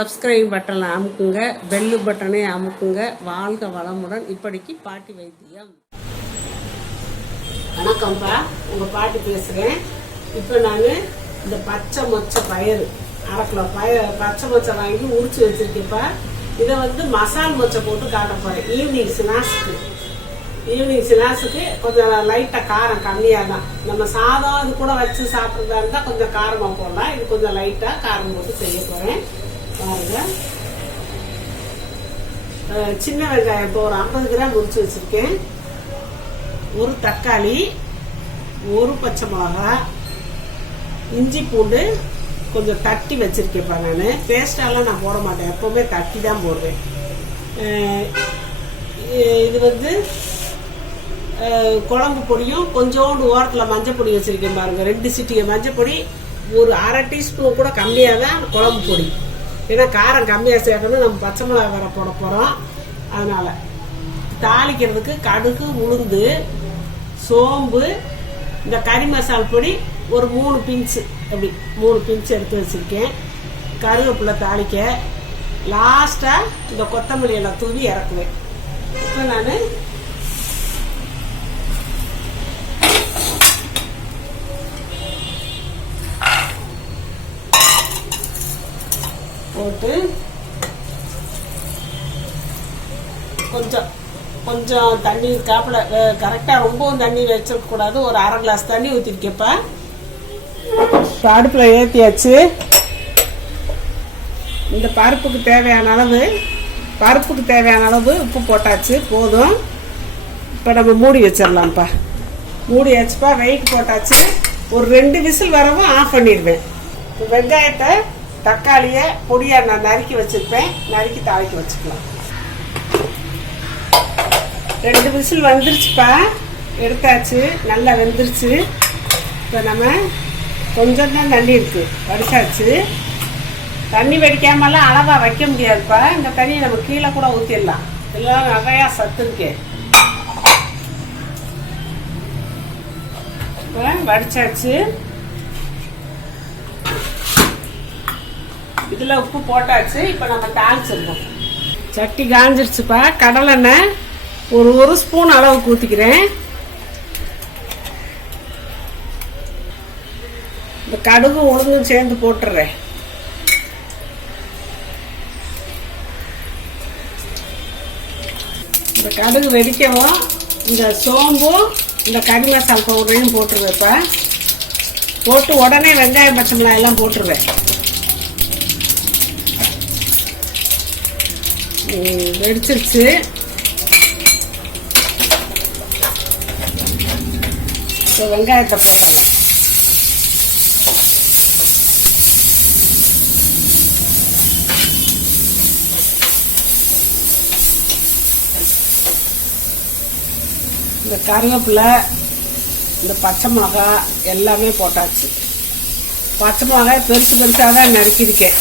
Subscribe பட்டனை அமுக்குங்க, bell பட்டனை அமுக்குங்க. வாழ்க வளமுடன். இப்படிக்கு பாட்டி வைத்தியம். வணக்கம்ப்பா, உங்கள் பாட்டி பேசுகிறேன். இப்போ நான் இந்த பச்சை மொச்சை பயிறு 1/2 கிலோ பச்சை மொச்சை வாங்கி உரிச்சு வச்சுருக்கேன்ப்பா. இதை மசால் மொச்சை போட்டு காட்ட போகிறேன். ஈவினிங் ஸ்நாக்ஸுக்கு கொஞ்சம் லைட்டாக காரம் கம்மியாக தான். நம்ம சாதம் இது கூட வச்சு சாப்பிட்றதா இருந்தால் கொஞ்சம் காரமாக போடலாம். இது கொஞ்சம் லைட்டாக காரம் போட்டு செய்ய போகிறேன். பாருங்க, சின்ன வெங்காயம் இப்போ ஒரு 50 கிராம் உரிச்சு வச்சுருக்கேன். ஒரு தக்காளி, ஒரு பச்சை மிளகா, இஞ்சி பூண்டு கொஞ்சம் தட்டி வச்சுருக்கேன்ப்பா. நான் பேஸ்டாலாம் நான் போட மாட்டேன், எப்போவுமே தட்டி தான் போடுவேன். இது குழம்பு பொடியும் கொஞ்சோண்டு ஓரத்தில் மஞ்சள் பொடி வச்சுருக்கேன் பாருங்கள். 2 சிட்டிகை மஞ்சள் பொடி, ஒரு 1/2 டீஸ்பூன் கூட கம்மியாக தான் குழம்பு பொடி. ஏன்னா காரம் கம்மியாக சேர்க்கணும், நம்ம பச்சை மிளகா வேற போட போகிறோம். அதனால் தாளிக்கிறதுக்கு கடுகு, உளுந்து, சோம்பு, இந்த கறி மசால் பொடி ஒரு 3 பிஞ்சு, அப்படி 3 பிஞ்சு எடுத்து வச்சுருக்கேன். கருவேப்பிலை தாளிக்க, லாஸ்ட்டாக இந்த கொத்தமல்லி எல்லாம் தூவி இறக்குவேன். இப்போ நான் போட்டு கொஞ்சம் தண்ணி காப்பில் கரெக்டாக ரொம்பவும் தண்ணி வச்சிருக்கக்கூடாது. ஒரு 1/2 கிளாஸ் தண்ணி ஊற்றிருக்கப்பா. இப்போ அடுப்பில் ஏற்றியாச்சு. இந்த பருப்புக்கு தேவையான அளவு உப்பு போட்டாச்சு, போதும். இப்போ நம்ம மூடி வச்சிடலாம்ப்பா. மூடி வச்சுப்பா, வெயிட் போட்டாச்சு. ஒரு 2 விசில் வரவும் ஆஃப் பண்ணிடுவேன். இப்போ வெங்காயத்தை, தக்காளியை பொடியாக நான் நறுக்கி வச்சுருப்பேன், நறுக்கி தாளிக்க வச்சுக்கலாம். 2 விசில் வந்துருச்சுப்பா, எடுத்தாச்சு, நல்லா வெந்துருச்சு. இப்போ நம்ம கொஞ்சம் தான் தண்ணி இருக்குது, வடிச்சாச்சு. தண்ணி வடிக்காமலாம் அளவாக வைக்க முடியாதுப்பா. இந்த தண்ணியை நம்ம கீழே கூட ஊற்றிடலாம், எல்லாம் நிறையா சத்து இருக்கே. இப்போ வடிச்சாச்சு. இதில் உப்பு போட்டாச்சு. இப்போ நம்ம தாளிச்சிருக்கோம். சட்டி காஞ்சிருச்சுப்பா. கடலெண்ணெய் ஒரு ஸ்பூன் அளவுக்கு ஊற்றிக்கிறேன். இந்த கடுகு உளுந்தும் சேர்ந்து போட்டுறேன். இந்த கடுகு வெடிக்கவும் இந்த சோம்பும் இந்த கறி மசால் பவுடரையும் போட்டுருவேப்பா. போட்டு உடனே வெங்காயம், பச்சை மிளகாய் எல்லாம் போட்டுருவேன். வெடிச்சிருச்சு. இப்போ வெங்காயத்தை போட்டலாம். இந்த கருவேப்பிலை, இந்த பச்சை மிளகா எல்லாமே போட்டாச்சு. பச்சை மிளகாய் பெருசாக தான் நறுக்கியிருக்கேன்.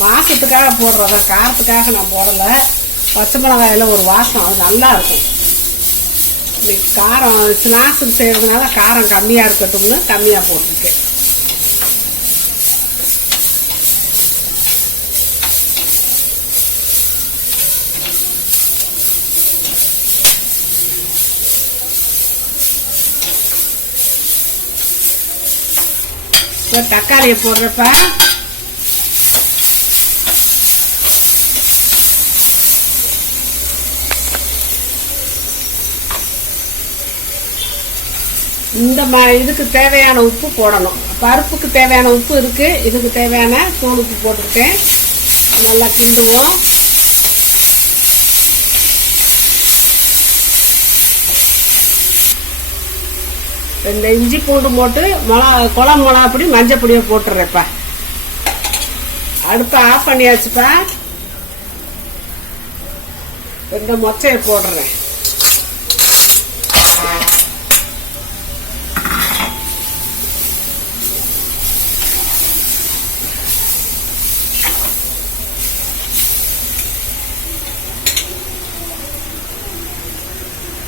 வாசத்துக்காக போடுறதா, காரத்துக்காக நான் போடலை. பச்சை மிளகாயில் ஒரு வாசம், அது நல்லா இருக்கும். காரம் ஸ்நாக்ஸுக்கு செய்கிறதுனால காரம் கம்மியாக இருக்கட்டும்னு கம்மியாக போட்டிருக்கேன். இப்போ தக்காளியை போடுறப்ப இந்த இதுக்கு தேவையான உப்பு போடணும். பருப்புக்கு தேவையான உப்பு இருக்கு, இதுக்கு தேவையான தூள் உப்பு போட்டுருக்கேன். நல்லா கிண்டுவோம். இந்த இஞ்சி பூண்டு போட்டு குழம்பு மிளகா பொடி, மஞ்சள் பொடியை போட்டுறேப்பா. அடுப்பை ஆஃப் பண்ணியாச்சுப்பா. இந்த மொச்சையை போடுறேன்.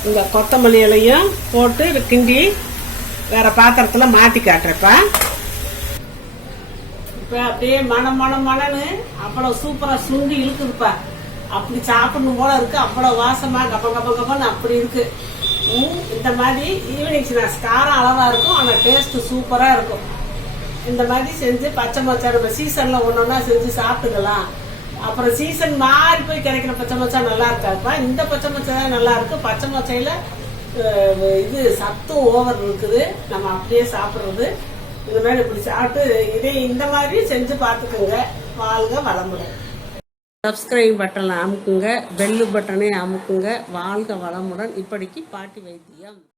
இந்த கொத்தமல்லி இலையும் போட்டு கிண்டி வேற பாத்திரத்தில் மாற்றி காட்டுறப்பா. இப்போ அப்படியே மனன்னு அவ்வளவு சூப்பரா சுண்டி இழுக்குதுப்பா. அப்படி சாப்பிடணும் போல இருக்கு. அவ்வளவு வாசமா கப்பன்னு அப்படி இருக்கு. இந்த மாதிரி ஈவினிங் ஸ்நாக்ஸ் காரம் அளவா இருக்கும், ஆனா டேஸ்ட் சூப்பரா இருக்கும். இந்த மாதிரி செஞ்சு பச்சை மொச்சா நம்ம சீசன்ல ஒன்னொன்னா செஞ்சு சாப்பிட்டுக்கலாம். அப்புறம் சீசன் மாறி போய் கிடைக்கிற பச்சை மொச்சா நல்லா இருக்காதுப்பா. இந்த பச்சை மொச்சை தான் நல்லா இருக்கு. பச்சை மொச்சையில இது சத்தும் ஓவர் இருக்குது. நம்ம அப்படியே சாப்பிடுறது. இந்த மாதிரி இப்படி சாப்பிட்டு இதே இந்த மாதிரி செஞ்சு பார்த்துக்கோங்க. வாழ்க வளமுடன். சப்ஸ்கிரைப் பட்டனை அமுக்குங்க, பெல்லு பட்டனை அமுக்குங்க. வாழ்க வளமுடன். இப்படிக்கு பாட்டி வைத்தியம்.